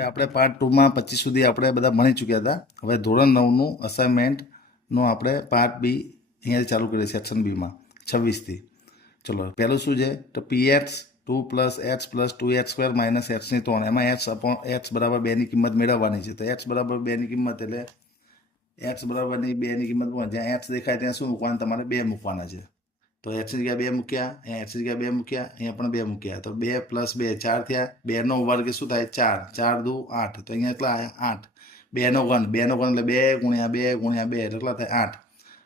હવે આપણે પાર્ટ 2માં 25 સુધી આપણે બધા ભણી ચૂક્યા હતા. હવે ધોરણ 9નું અસાઇનમેન્ટનું આપણે પાર્ટ બી અહીંયાથી ચાલુ કરીએ સેક્શન બીમાં 26થી. ચલો પહેલું શું છે તો px 2 plus x plus 2x² minus એક્સની 3 એમાં એક્સ બરાબર 2ની કિંમત મેળવવાની છે. તો એક્સ બરાબર 2ની કિંમત એટલે એક્સ બરાબરની 2ની કિંમત જ્યાં એક્સ દેખાય ત્યાં શું મૂકવાના તમારે 2 મૂકવાના છે. તો એક્સની જગ્યા 2 મૂક્યા, અહીંયા એક્સની જગ્યા 2 મૂક્યા, અહીંયા પણ 2 મૂક્યા. તો 2 પ્લસ 2 4 થયા. 2નો વર્ગ શું થાય 4, 4 દુ 8. તો અહીંયા કેટલા આવ્યા 8. 2નો ઘન, 2નો ઘન એટલે 2 ગુણ્યા 2 ગુણ્યા 2 એટલે કેટલા થાય 8.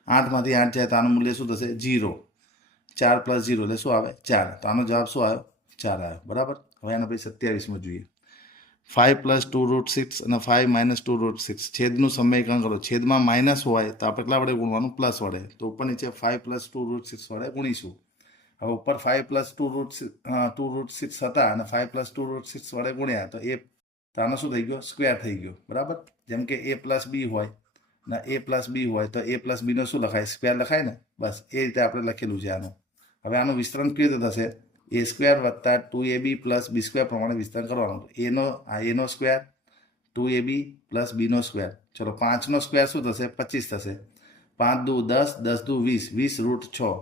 8માંથી 8 જાય તો આનું મૂલ્ય શું થશે 0. 4 પ્લસ 0 એટલે શું આવે 4. તો આનો જવાબ શું આવ્યો 4 આવ્યો. બરાબર. હવે એના પછી 27માં જોઈએ. 5 પ્લસ 2√6 અને 5 માઇનસ 2√6 છેદનું સમીકરણ કરો. છેદમાં માઇનસ હોય તો આપણે કેટલા વડે ગુણવાનું પ્લસ વડે. તો ઉપર નીચે 5 પ્લસ 2√6 વડે ગુણીશું. હવે ઉપર 5 પ્લસ 2√6 હતા અને 5 પ્લસ 2√6 વડે ગુણ્યા તો આનો શું થઈ ગયો સ્ક્વેર થઈ ગયો. બરાબર. જેમ કે a પ્લસ બી હોય ને a પ્લસ બી હોય તો a પ્લસ બીનો શું લખાય સ્ક્વેર લખાય ને. બસ એ રીતે આપણે લખેલું છે આનું. હવે આનું વિસ્તરણ કેવી રીતે થશે a² વત્તા 2ab પ્લસ b² પ્રમાણે વિસ્તરણ કરવાનું. a નો સ્ક્વેર 2ab પ્લસ bનો સ્ક્વેર. ચલો 5નો સ્ક્વેર શું થશે 25 થશે. 5 દુ 10, 10 દુ 20, 20√6.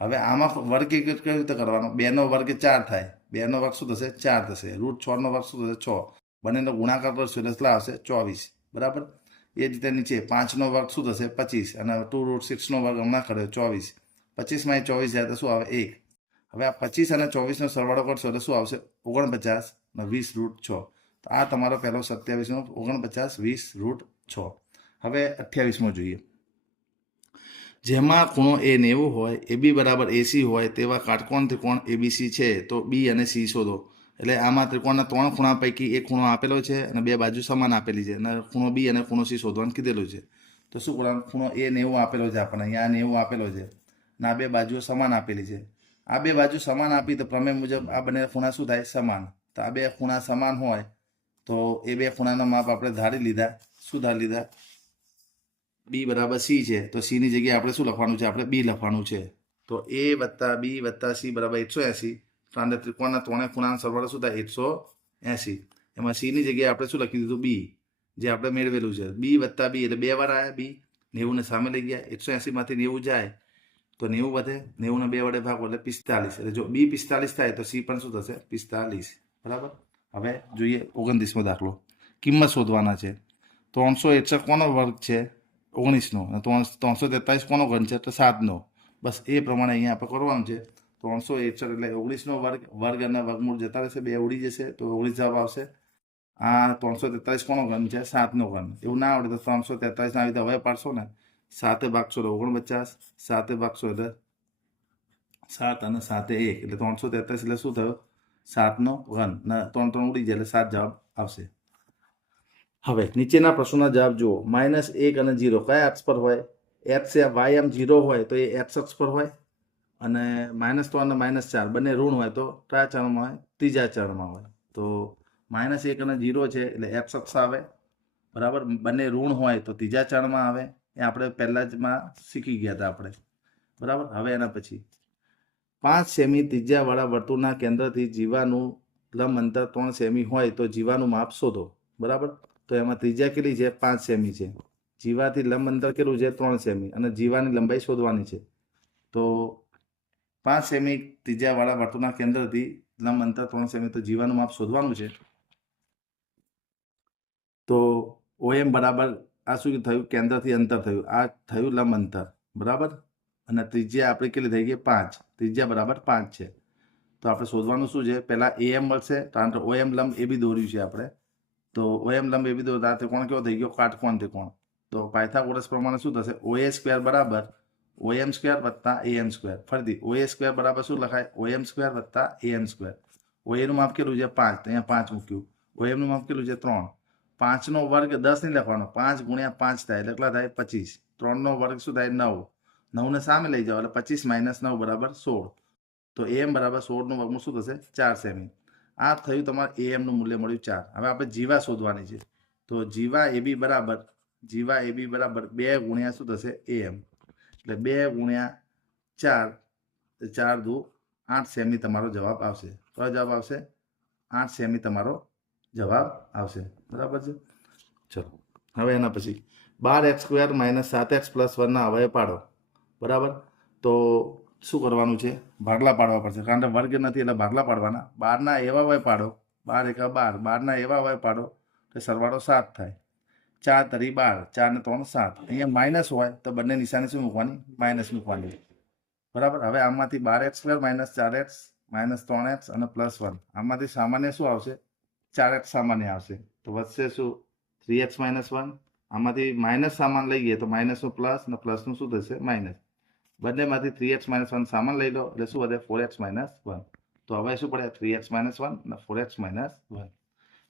હવે આમાં વર્ગ કેવી રીતે કરવાનો 2નો વર્ગ 4 થાય. 2નો વર્ગ શું થશે 4 થશે. √6નો વર્ગ શું થશે 6. બંનેનો ગુણાકાર કરશો એટલે કેટલા આવશે 24. બરાબર. એ જ રીતે નીચે 5નો વર્ગ શું થશે 25 અને 2√6નો વર્ગ હમણાં કર્યો 24. 25માં 24 જાય તો શું આવે 1. હવે આ 25 અને 24નો સરવાળો કરશો એટલે શું આવશે 49 અને 20√6. તો આ તમારો પહેલો 27નો 49 20√6. હવે 28માં જોઈએ. જેમાં ખૂણો a 90 હોય ab બરાબર ac હોય તેવા કાટકોણ ત્રિકોણ abc છે તો b અને c શોધો. એટલે આમાં ત્રિકોણના 3 ખૂણા પૈકી એક ખૂણો આપેલો છે અને બે બાજુ સમાન આપેલી છે અને ખૂણો b અને ખૂણો c શોધવાનું કીધેલું છે. તો શું કરવાનું ખૂણો a 90 આપેલો છે આપણને અહીંયા 90 આપેલો છે અને આ બે બાજુઓ સમાન આપેલી છે. આ બે બાજુ સમાન આપી તો પ્રમેય મુજબ આ બંને ખૂણા શું થાય સમાન. તો આ બે ખૂણા સમાન હોય તો એ બે ખૂણાના માપ આપણે ધારી લીધા. શું ધારી લીધા b બરાબર c છે તો c ની જગ્યાએ આપણે શું લખવાનું છે આપણે b લખવાનું છે. તો a વત્તા b વત્તા c બરાબર 180. તો ત્રિકોણના 3 ખૂણાનો સરવાળો શું થાય 180. એમાં c ની જગ્યાએ આપણે શું લખી દીધું b જે આપણે મેળવેલું છે. b વત્તા b એટલે 2 વાર આવ્યા b. 90 ને સામે લઈ ગયા 180માંથી 90 જાય તો 90 વધે. 90 ને 2 વડે ભાગો એટલે 45. એટલે જો b 45 થાય તો c પણ શું થશે 45. બરાબર. હવે જોઈએ 29મો દાખલો. કિંમત શોધવાના છે. 361 કોનો વર્ગ છે 19નો અને 343 કોનો ઘન છે તો 7નો. બસ એ પ્રમાણે અહીંયા આપણે કરવાનું છે. 361 એટલે 19નો વર્ગ અને વર્ગમૂળ જતા રહેશે 2 ઉડી જશે તો 19 જવાબ આવશે. આ 343 કોનો ઘન છે 7નો ઘન. એવું ના આવડે તો 343 ના રીતે હવે પાડશો ને 7 ભાગશો એટલે 49, 7 ભાગશો એટલે 7 અને 7 1 એટલે 343 એટલે શું થયું 7નો ઘન ને 3 3 ઉડી જાય એટલે 7 જવાબ આવશે. હવે નીચેના પ્રશ્નોના જવાબ જુઓ. -1 અને 0 કયા અક્ષ પર હોય. x એ y એમ 0 હોય તો એ x અક્ષ પર હોય અને -3 અને -4 બંને ઋણ હોય તો કયા ચરણમાં હોય ત્રીજા ચરણમાં હોય. તો -1 અને 0 છે એટલે x અક્ષ આવે. બરાબર. બંને ઋણ હોય તો ત્રીજા ચરણમાં આવે. એ આપણે પહેલા જમાં શીખી ગયા હતા આપણે. બરાબર. હવે એના પછી 5 સેમી ત્રિજ્યાવાળા વર્તુળના કેન્દ્રથી જીવાનું લંબ અંતર 3 સેમી હોય તો જીવાનું માપ શોધો. બરાબર. તો એમાં ત્રિજ્યા કેટલી છે 5 સેમી છે. જીવાથી લંબ અંતર કેટલું છે 3 સેમી અને જીવાની લંબાઈ શોધવાની છે. તો 5 સેમી ત્રિજ્યાવાળા વર્તુળના કેન્દ્રથી લંબ અંતર 3 સેમી તો જીવાનું માપ શોધવાનું છે. તો OM બરાબર આ શું થયું કેન્દ્રથી અંતર થયું આ થયું લંબ અંતર. બરાબર. અને ત્રિજ્યા આપણી કેટલી થઈ ગઈ 5. ત્રિજ્યા બરાબર 5 છે. તો આપણે શોધવાનું શું છે પહેલા AM મળશે કારણ કે OM લંબ એ બી દોર્યું છે આપણે. તો OM લંબ એ બી દોરતા ત્રિકોણ કેવો થઈ ગયો કાટકોણ ત્રિકોણ. તો પાયથાગોરસ પ્રમાણે શું થશે OA² બરાબર OM² વત્તા AM². ફરીથી OA² બરાબર શું લખાય OM² વત્તા AM². OA નું માપ કેટલું છે 5 તો અહીંયા 5 મૂક્યું. OM નું માપ કેટલું છે 3. 5નો વર્ગ 10 નહીં લખવાનો 5 ગુણ્યા 5 થાય એટલે કેટલા થાય 25. 3નો વર્ગ શું થાય 9. 9 ને સામે લઈ જાઓ એટલે 25 - 9 બરાબર 16. તો AM બરાબર 16નું વર્ગમૂળ શું થશે 4 સેમી. આ થયું તમારે AM નું મૂલ્ય મળ્યું 4. હવે આપણે જીવા શોધવાની છે. તો જીવા AB બરાબર 2 ગુણ્યા શું થશે AM. એટલે 2 ગુણ્યા 4 4 દુ 8 સેમી તમારો જવાબ આવશે. કયો જવાબ આવશે 8 સેમી તમારો જવાબ આવશે. બરાબર છે. ચલો હવે એના પછી 12x² - 7x + 1 અવયવ પાડો. બરાબર, તો શું કરવાનું છે? ભાગલા પાડવા પડશે, કારણ કે વર્ગ નથી એટલે ભાગલા પાડવાના. 12ના એવા અવયવ પાડો, 12 × 12, 12ના એવા અવયવ પાડો તો સરવાળો 7 થાય. 4 × 3 = 12, 4 ને 3 = 7. અહીંયા માઇનસ હોય તો બંને નિશાની શું મૂકવાની? માઇનસ મૂકવાની. બરાબર, હવે આમાંથી 12x² - 4x - 3x અને +1, આમાંથી સામાન્ય શું આવશે? 4x સામાન્ય આવશે. તો વધશે શું? 3x - 1. આમાંથી માઇનસ સામાન લઈએ તો માઇનસનું પ્લસ અને પ્લસનું શું થશે? માઇનસ. બંનેમાંથી 3x - 1 સામાન લઈ લો એટલે શું વધે? 4x - 1. તો હવે શું પડે? 3x - 1 અને 4x - 1.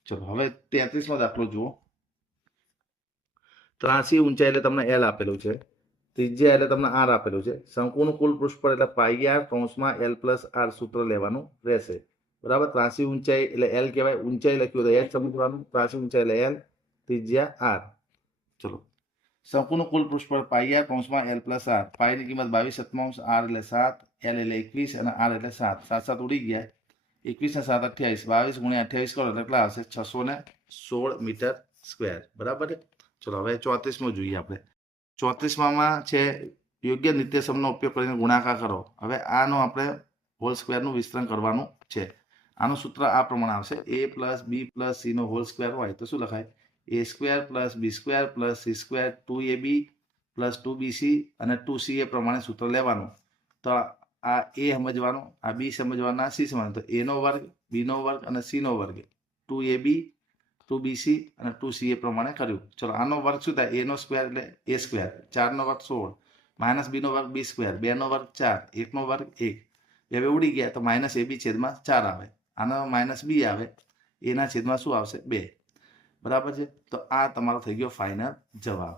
ચલો હવે 33મો દાખલો જુઓ. ત્રાસી ઊંચાઈ એટલે તમને L આપેલું છે, ત્રિજ્યા એટલે તમને R આપેલું છે. શંકુનું કુલ પૃષ્ઠફળ એટલે πr કૌંસમાં L + R સૂત્ર લેવાનું રહેશે. બરાબર, ત્રાસી ઊંચાઈ એટલે L કહેવાય. ઊંચાઈ લખ્યું તો H સમજવાનું, ત્રાસી ઊંચાઈ એટલે L, ત્રિજ્યા R. ચલો, શંકુનું કુલ પૃષ્ઠફળ πr કૌંસમાં L + R. પાઈની કિંમત 22/7, R એટલે 7, L એટલે 21 અને R એટલે 7. 7 7 ઉડી ગયા. 21 ને 7 28, 22 × 28 કરો એટલે કેટલા આવશે? 616 મીટર સ્ક્વેર. બરાબર છે. ચલો હવે 34મો જોઈએ આપણે. 34માં છે યોગ્ય નિત્યસમનો ઉપયોગ કરીને ગુણાકાર કરો. હવે આનો આપણે હોલ સ્ક્વેરનું વિસ્તરણ કરવાનું છે. આનું સૂત્ર આ પ્રમાણે આવશે: a + b + c no whole square હોય તો શું લખાય? a² + b² + c² 2ab + 2bc અને 2ca પ્રમાણે સૂત્ર લેવાનું. તો આ a સમજવાનું, આ b સમજવાનું, આ c સમજવાનું. તો a² b² અને c² 2ab 2bc અને 2ca પ્રમાણે કર્યું. ચલો આનો વર્ગ શું થાય? a² એટલે a², 4 નો વર્ગ 16, -b² b², 2 નો વર્ગ 4, 1 નો વર્ગ 1. હવે ઉડી ગયા તો -ab/4 આવે. આનો -b આવે, a ના છેદમાં શું આવશે? 2. બરાબર છે. તો આ તમારો થઈ ગયો ફાઇનલ જવાબ.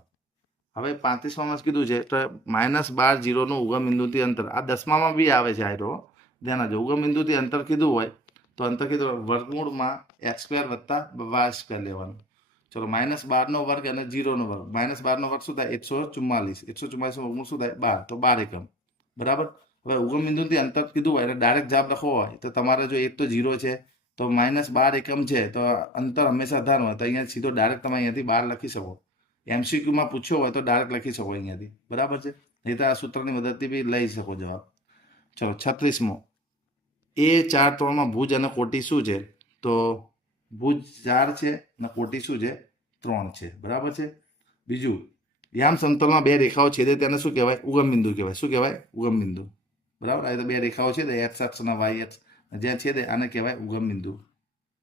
હવે 35માં કીધું છે તો -12 0નું ઉગમ બિંદુથી અંતર. આ 10મામાં બી આવે છે. આયરો ધ્યાન રાખજો. ઉગમ બિંદુથી અંતર કીધું હોય તો અંતર કીધું વર્ગમૂળમાં x² + y² લેવાનું. ચલો, -12નો વર્ગ અને 0નો વર્ગ. -12નો વર્ગ શું થાય? 144. 144 નું વર્ગમૂળ શું થાય? 12. તો 12 એકમ. બરાબર. હવે ઉગમ બિંદુથી અંતર કીધું હોય એટલે ડાયરેક્ટ જવાબ લખવો હોય તો તમારે જો એક તો 0 છે તો -12 એકમ છે તો અંતર હંમેશા ધન હોય તો અહીંયા સીધો ડાયરેક્ટ તમે અહીંયાથી 12 લખી શકો. MCQમાં પૂછ્યો હોય તો ડાયરેક્ટ લખી શકો અહીંયાથી. બરાબર છે. નહીં તો આ સૂત્રની મદદથી બી લઈ શકો જવાબ. ચલો 36મો. A4 3માં ભુજ અને કોટી શું છે? તો ભુજ 4 છે અને કોટી શું છે? 3 છે. બરાબર છે. બીજું, યામ સમતલમાં બે રેખાઓ છેદે તેને શું કહેવાય? ઉગમ બિંદુ કહેવાય. શું કહેવાય? ઉગમ બિંદુ. બરાબર, આ તો બે રેખાઓ છે x અક્ષ અને y અક્ષ, જ્યાં છેદે આને કહેવાય ઉગમ બિંદુ.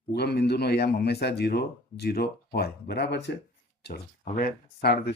ઉગમ બિંદુનો યામ હંમેશા 0 0 હોય. બરાબર છે. ચલો હવે 37